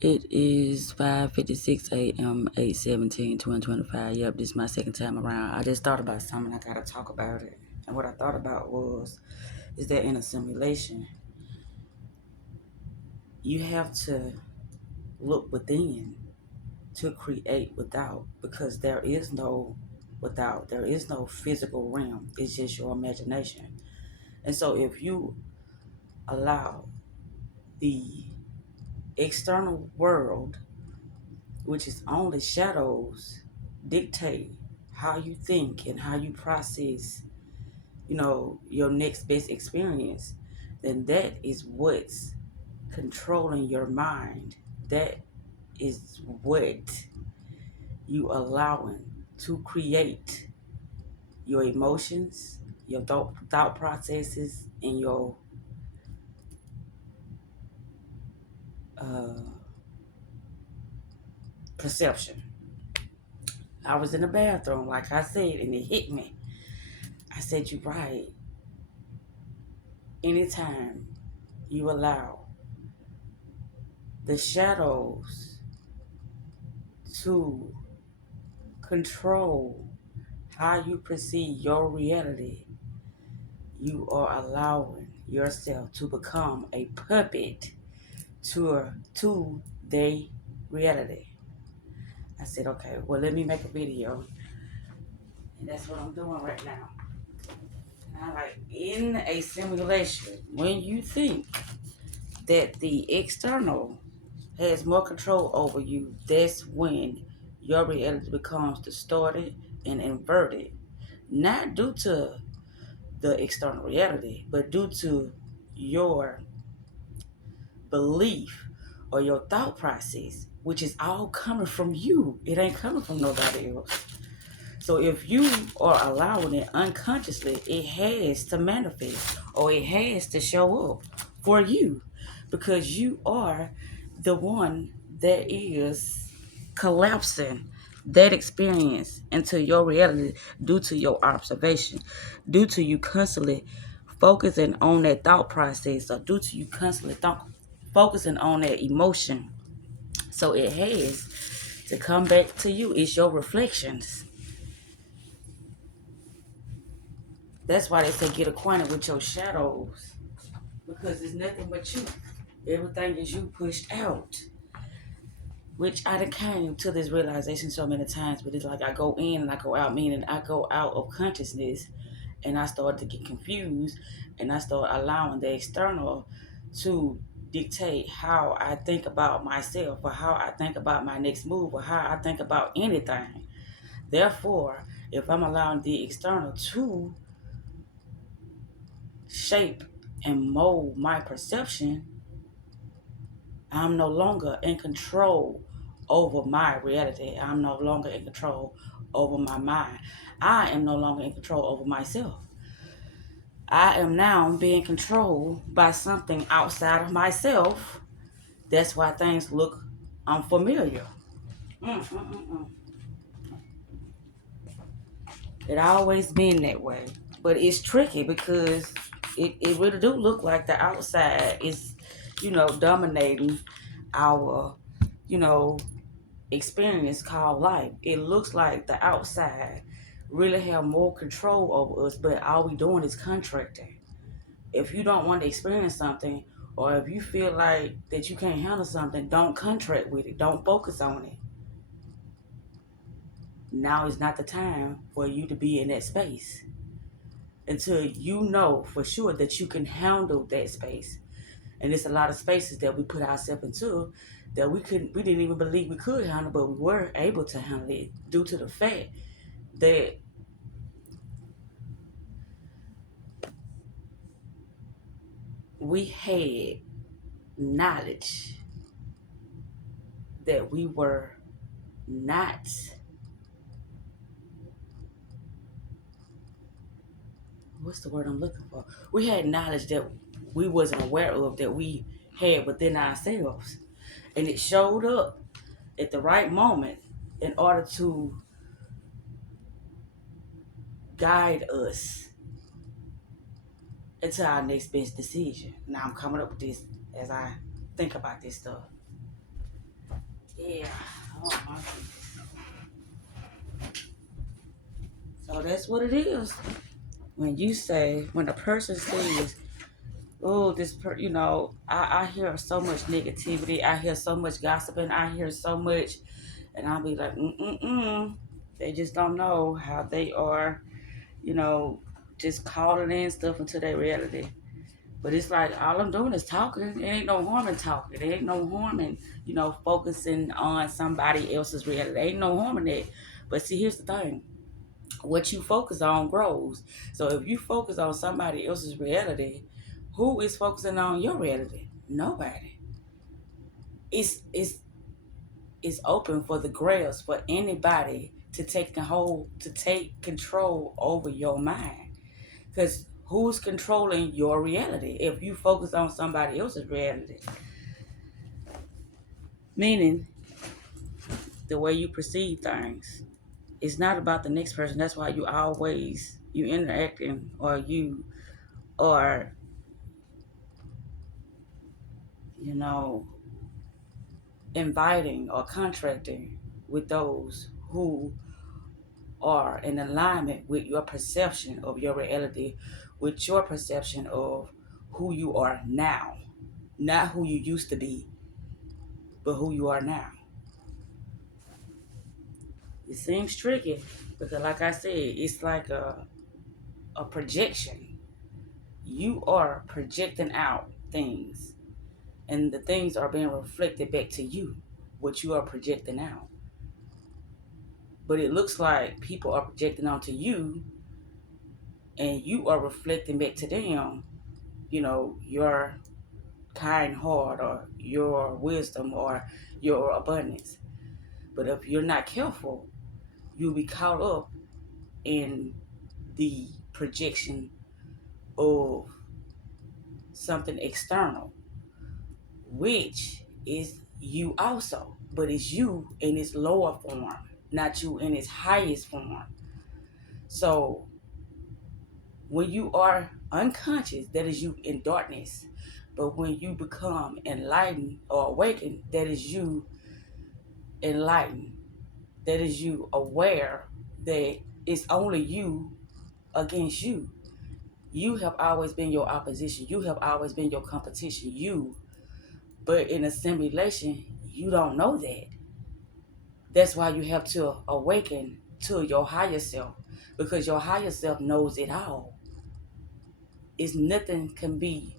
It is 5:56 a.m. 8/17/2025. Yep, this is my second time around. I just thought about something. I gotta talk about it. And what I thought about is that in a simulation, you have to look within to create without, because there is no without. There is no physical realm. It's just your imagination. And so if you allow the external world, which is only shadows, dictate how you think and how you process, your next best experience, then that is what's controlling your mind. That is what you allowing to create your emotions, your thought processes, and your uh, perception. I was in the bathroom, like I said, and it hit me. I said, "You're right. Anytime you allow the shadows to control how you perceive your reality, you are allowing yourself to become a puppet to their reality." I said, okay, well, let me make a video. And that's what I'm doing right now. And I like, in a simulation, when you think that the external has more control over you, that's when your reality becomes distorted and inverted. Not due to the external reality, but due to your belief or your thought process, which is all coming from you. It ain't coming from nobody else. So if you are allowing it unconsciously, it has to manifest or it has to show up for you, because you are the one that is collapsing that experience into your reality due to your observation, due to you constantly focusing on that thought process, or due to you constantly focusing on that emotion. So it has to come back to you. It's your reflections. That's why they say get acquainted with your shadows, because it's nothing but you. Everything is you pushed out, which I done came to this realization so many times, but it's like I go in and I go out, meaning I go out of consciousness and I start to get confused and I start allowing the external to dictate how I think about myself or how I think about my next move or how I think about anything. Therefore, if I'm allowing the external to shape and mold my perception, I'm no longer in control over my reality. I'm no longer in control over my mind. I am no longer in control over myself. I am now being controlled by something outside of myself. That's why things look unfamiliar. Mm-mm-mm-mm. It always been that way. But it's tricky because it really do look like the outside is, dominating our, you know, experience called life. It looks like the outside really have more control over us, but all we doing is contracting. If you don't want to experience something, or if you feel like that you can't handle something, don't contract with it. Don't focus on it. Now is not the time for you to be in that space until you know for sure that you can handle that space. And it's a lot of spaces that we put ourselves into that we didn't even believe we could handle, but we were able to handle it due to the fact that we had knowledge that we were not, what's the word I'm looking for? We had knowledge that we wasn't aware of, that we had within ourselves. And it showed up at the right moment in order to guide us into our next best decision. Now I'm coming up with this as I think about this stuff. Yeah. Oh my goodness. So that's what it is. When a person says, oh, I hear so much negativity, I hear so much gossiping, I hear so much, and I'll be like, mm-mm-mm. They just don't know how they are, you know, just calling in stuff into their reality. But it's like all I'm doing is talking. There ain't no harm in talking. There ain't no harm in, focusing on somebody else's reality. There ain't no harm in that. But see, here's the thing. What you focus on grows. So if you focus on somebody else's reality, who is focusing on your reality? Nobody. It's it's open for the grabs for anybody to take control over your mind. Because who's controlling your reality? If you focus on somebody else's reality, meaning the way you perceive things, it's not about the next person. That's why you interacting or you are, you know, inviting or contracting with those who are in alignment with your perception of your reality, with your perception of who you are now, not who you used to be, but who you are now. It seems tricky because, like I said, it's like a projection. You are projecting out things, and the things are being reflected back to you, what you are projecting out. But it looks like people are projecting onto you, and you are reflecting back to them, your kind heart or your wisdom or your abundance. But if you're not careful, you'll be caught up in the projection of something external, which is you also, but it's you in its lower form, not you in its highest form. So when you are unconscious, that is you in darkness. But when you become enlightened or awakened, that is you enlightened. That is you aware that it's only you against you. You have always been your opposition. You have always been your competition. But in a simulation, you don't know that. That's why you have to awaken to your higher self, because your higher self knows it all. It's nothing can be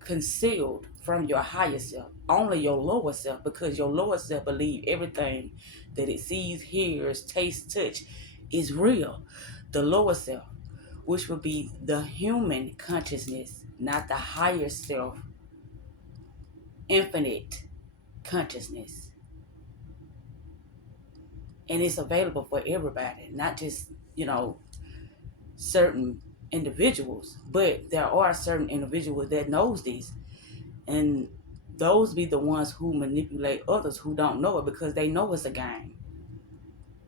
concealed from your higher self, only your lower self, because your lower self believe everything that it sees, hears, tastes, touch is real. The lower self, which would be the human consciousness, not the higher self, infinite consciousness. And it's available for everybody, not just, certain individuals, but there are certain individuals that knows this. And those be the ones who manipulate others who don't know it, because they know it's a game.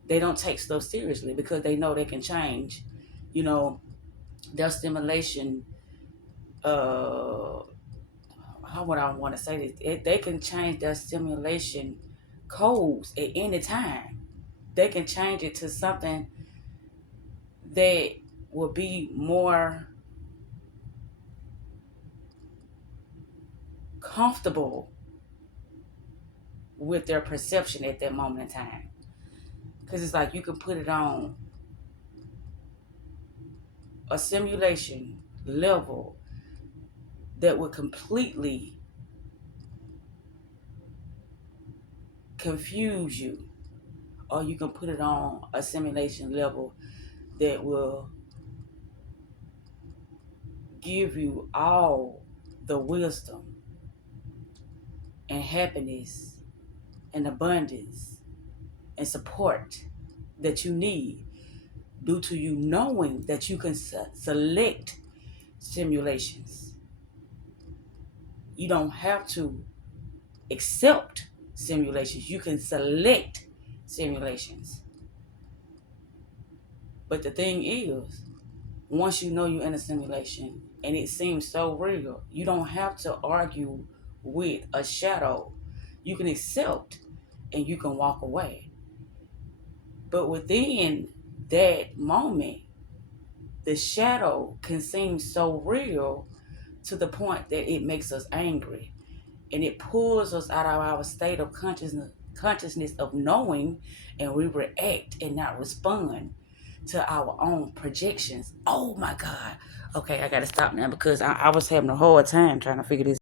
They don't take stuff seriously because they know they can change, you know, their stimulation. How would I want to say this? They can change their stimulation codes at any time. They can change it to something that will be more comfortable with their perception at that moment in time. Because it's like you can put it on a simulation level that would completely confuse you, or you can put it on a simulation level that will give you all the wisdom and happiness and abundance and support that you need, due to you knowing that you can select simulations. You don't have to accept simulations. You can select simulations. But the thing is, once you know you're in a simulation, and it seems so real. You don't have to argue with a shadow. You can accept and you can walk away. But within that moment, the shadow can seem so real to the point that it makes us angry, and it pulls us out of our state of consciousness of knowing, and we react and not respond to our own projections. Oh my God. Okay, I gotta stop now because I was having a hard time trying to figure this